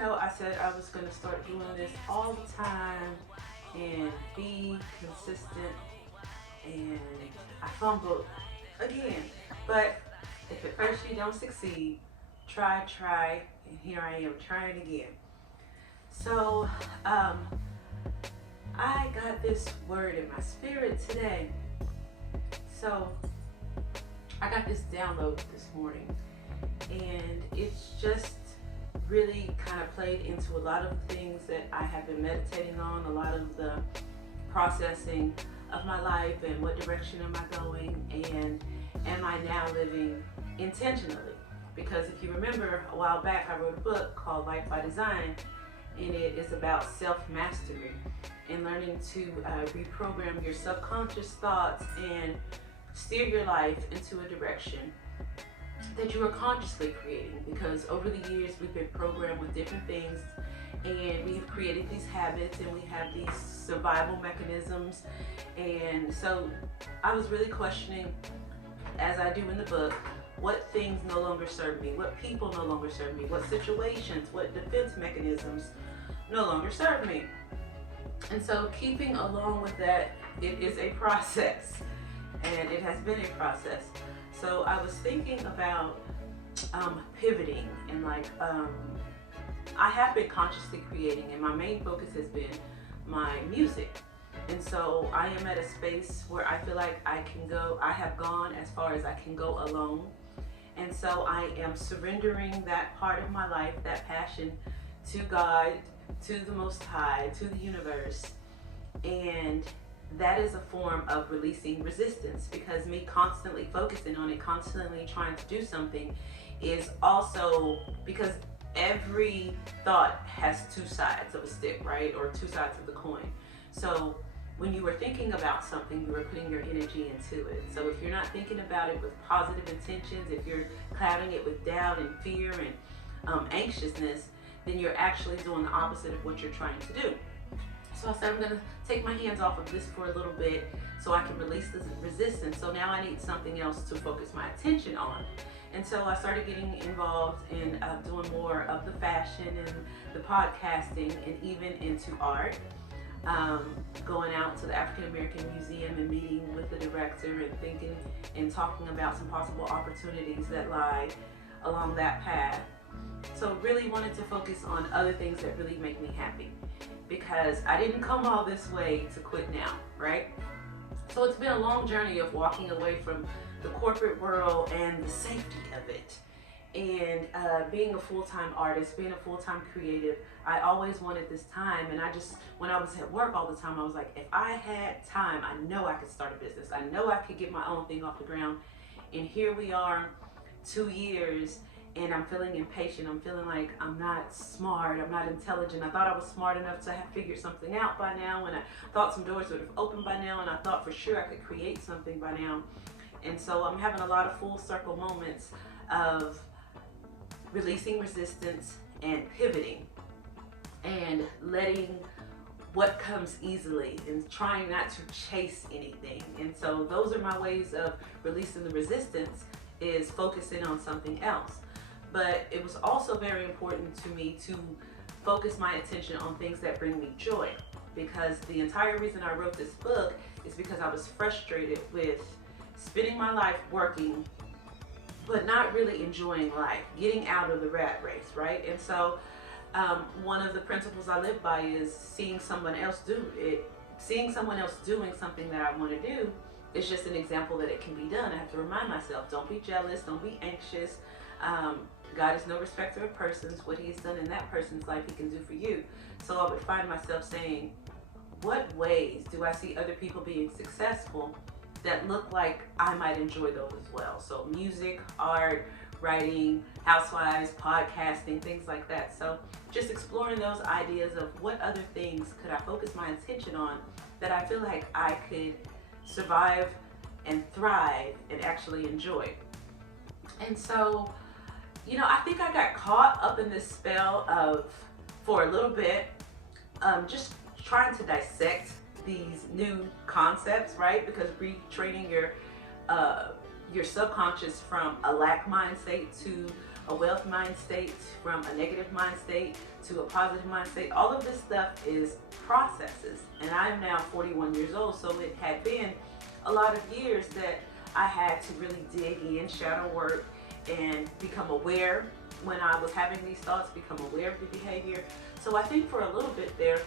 know I said I was going to start doing this all the time and be consistent, and I fumbled again. But if at first you don't succeed, try, and here I am trying again. So, I got this word in my spirit today. So, I got this download this morning, and it's just really kind of played into a lot of things that I have been meditating on, a lot of the processing of my life and what direction am I going, and am I now living intentionally? Because if you remember, a while back I wrote a book called Life by Design, and it is about self-mastery and learning to reprogram your subconscious thoughts and steer your life into a direction that you are consciously creating. Because over the years we've been programmed with different things, and we have created these habits and we have these survival mechanisms. And so I was really questioning, as I do in the book, what things no longer serve me, what people no longer serve me, what situations, what defense mechanisms no longer serve me. And so keeping along with that, it is a process, and it has been a process. So I was thinking about pivoting, and I have been consciously creating, and my main focus has been my music. And so I am at a space where I feel like I have gone as far as I can go alone. And so I am surrendering that part of my life, that passion, to God, to the Most High, to the universe. And that is a form of releasing resistance, because me constantly focusing on it, constantly trying to do something, is also because every thought has two sides of a stick, right? Or two sides of the coin. So when you were thinking about something, you were putting your energy into it. So if you're not thinking about it with positive intentions, if you're clouding it with doubt and fear and anxiousness, then you're actually doing the opposite of what you're trying to do. So I said, I'm going to take my hands off of this for a little bit so I can release this resistance. So now I need something else to focus my attention on. And so I started getting involved in doing more of the fashion and the podcasting, and even into art. Going out to the African American Museum and meeting with the director and thinking and talking about some possible opportunities that lie along that path. So really wanted to focus on other things that really make me happy, because I didn't come all this way to quit now, right? So it's been a long journey of walking away from the corporate world and the safety of it, and being a full-time artist, being a full-time creative. I always wanted this time, and when I was at work all the time, I was like, if I had time, I know I could start a business. I know I could get my own thing off the ground. And here we are, 2 years, and I'm feeling impatient. I'm feeling like I'm not smart, I'm not intelligent. I thought I was smart enough to have figured something out by now, and I thought some doors would have opened by now, and I thought for sure I could create something by now. And so I'm having a lot of full circle moments of releasing resistance and pivoting and letting what comes easily and trying not to chase anything. And so those are my ways of releasing the resistance, is focusing on something else. But it was also very important to me to focus my attention on things that bring me joy, because the entire reason I wrote this book is because I was frustrated with spending my life working but not really enjoying life, getting out of the rat race, right? And so one of the principles I live by is seeing someone else do it. Seeing someone else doing something that I want to do is just an example that it can be done. I have to remind myself, don't be jealous, don't be anxious. God is no respecter of persons. What He's done in that person's life, He can do for you. So I would find myself saying, what ways do I see other people being successful that look like I might enjoy those as well? So music, art, writing, housewives, podcasting, things like that. So just exploring those ideas of what other things could I focus my attention on that I feel like I could survive and thrive and actually enjoy. And so, I think I got caught up in this spell for a little bit, just trying to dissect these new concepts, right? Because retraining your subconscious from a lack mindset to a wealth mind state, from a negative mind state to a positive mind state. All of this stuff is processes. And I am now 41 years old, so it had been a lot of years that I had to really dig in, shadow work, and become aware when I was having these thoughts, become aware of the behavior. So I think for a little bit there,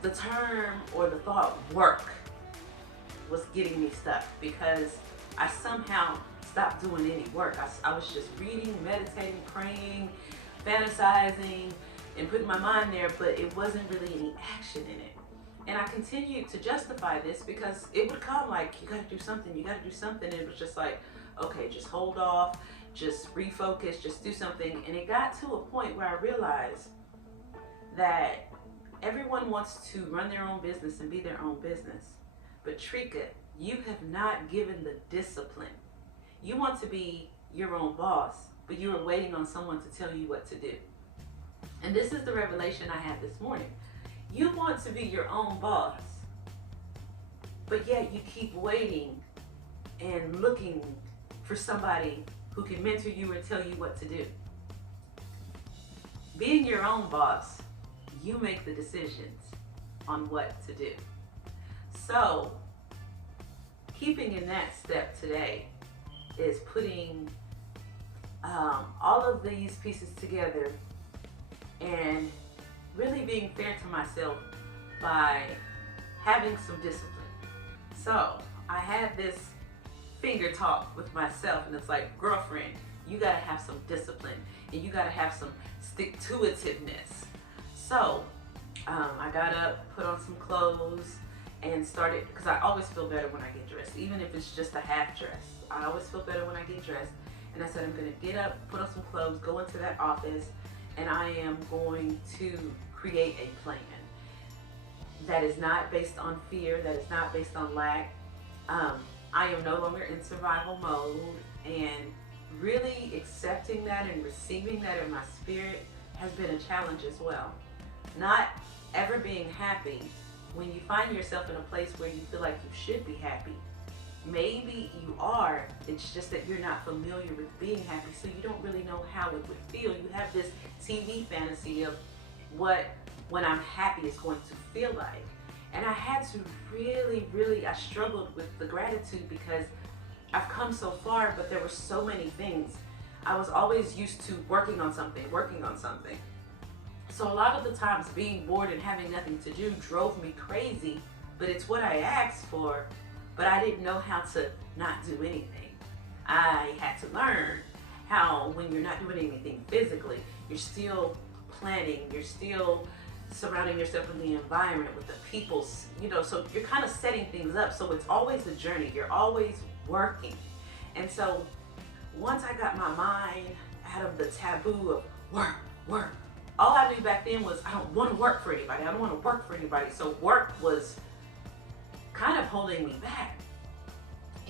the term or the thought work was getting me stuck because I somehow stopped doing any work. I was just reading, meditating, praying, fantasizing, and putting my mind there, but it wasn't really any action in it. And I continued to justify this because it would come like, you gotta do something, you gotta do something. And it was just like, okay, just hold off, just refocus, just do something. And it got to a point where I realized that everyone wants to run their own business and be their own business. But Trika, you have not given the discipline. You want to be your own boss, but you are waiting on someone to tell you what to do. And this is the revelation I had this morning. You want to be your own boss, but yet you keep waiting and looking for somebody who can mentor you and tell you what to do. Being your own boss, you make the decisions on what to do. So, keeping in that step today is putting all of these pieces together and really being fair to myself by having some discipline. So I had this finger talk with myself, and it's like, girlfriend, you gotta have some discipline and you gotta have some stick-to-itiveness. So I got up, put on some clothes, and started, because I always feel better when I get dressed, even if it's just a half dress. I always feel better when I get dressed. And I said, I'm gonna get up, put on some clothes, go into that office, and I am going to create a plan that is not based on fear, that is not based on lack. I am no longer in survival mode, and really accepting that and receiving that in my spirit has been a challenge as well. Not ever being happy when you find yourself in a place where you feel like you should be happy. Maybe you are, it's just that you're not familiar with being happy, so you don't really know how it would feel. You have this TV fantasy of what when I'm happy is going to feel like. And I had to really, I struggled with the gratitude because I've come so far, but there were so many things. I was always used to working on something. So a lot of the times being bored and having nothing to do drove me crazy, but it's what I asked for, but I didn't know how to not do anything. I had to learn how when you're not doing anything physically, you're still planning, you're still surrounding yourself with the environment, with the people, so you're kind of setting things up. So it's always a journey. You're always working. And so once I got my mind out of the taboo of work, all I knew back then was I don't want to work for anybody. I don't want to work for anybody. So work was kind of holding me back.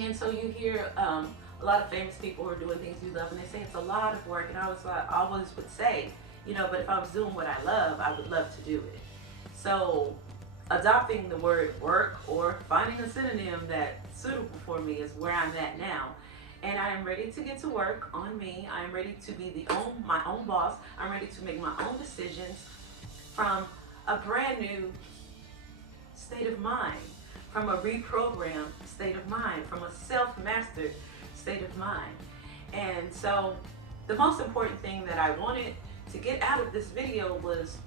And so you hear a lot of famous people who are doing things you love, and they say it's a lot of work. And I always would say, but if I was doing what I love, I would love to do it. So adopting the word work or finding a synonym that's suitable for me is where I'm at now. And I am ready to get to work on me. I am ready to be my own boss. I'm ready to make my own decisions from a brand new state of mind, from a reprogrammed state of mind, from a self-mastered state of mind. And so the most important thing that I wanted to get out of this video was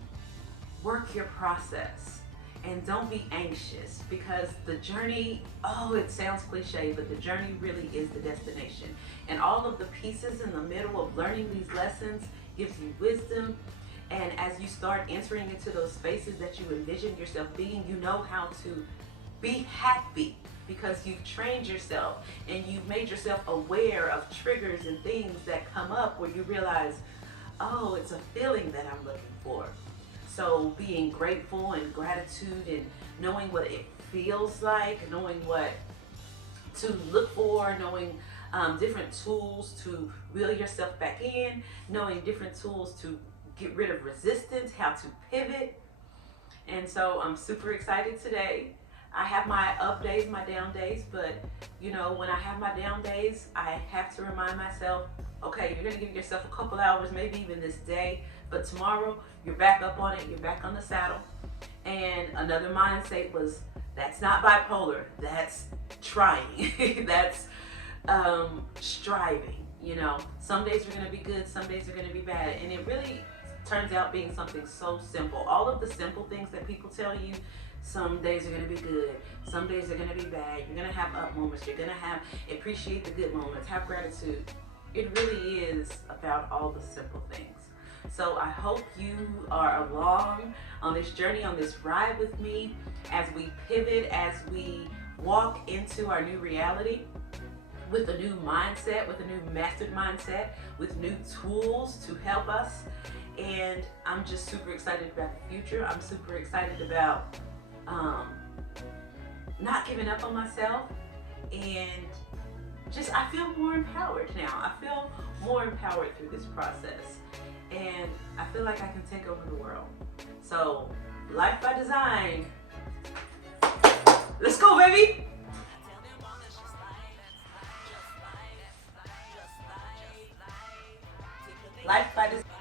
work your process and don't be anxious, because the journey, it sounds cliche, but the journey really is the destination. And all of the pieces in the middle of learning these lessons gives you wisdom. And as you start entering into those spaces that you envision yourself being, you know how to be happy because you've trained yourself and you've made yourself aware of triggers and things that come up where you realize, it's a feeling that I'm looking for. So being grateful and gratitude and knowing what it feels like, knowing what to look for, knowing different tools to reel yourself back in, knowing different tools to get rid of resistance, how to pivot. And so I'm super excited today. I have my up days, my down days, but you know, when I have my down days, I have to remind myself, okay, you're gonna give yourself a couple hours, maybe even this day, but tomorrow you're back up on it, you're back on the saddle. And another mindset was, that's not bipolar, that's trying, that's striving. You know, some days are gonna be good, some days are gonna be bad, and it really turns out being something so simple. All of the simple things that people tell you, some days are gonna be good, some days are gonna be bad. You're gonna have up moments, you're gonna have appreciate the good moments, have gratitude. It really is about all the simple things. So I hope you are along on this journey, on this ride with me as we pivot, as we walk into our new reality with a new mindset, with a new mastered mindset, with new tools to help us. And I'm just super excited about the future. I'm super excited about not giving up on myself, and just I feel more empowered now. I feel more empowered through this process, and I feel like I can take over the world. So, Life by Design. Let's go, baby! Life by Design.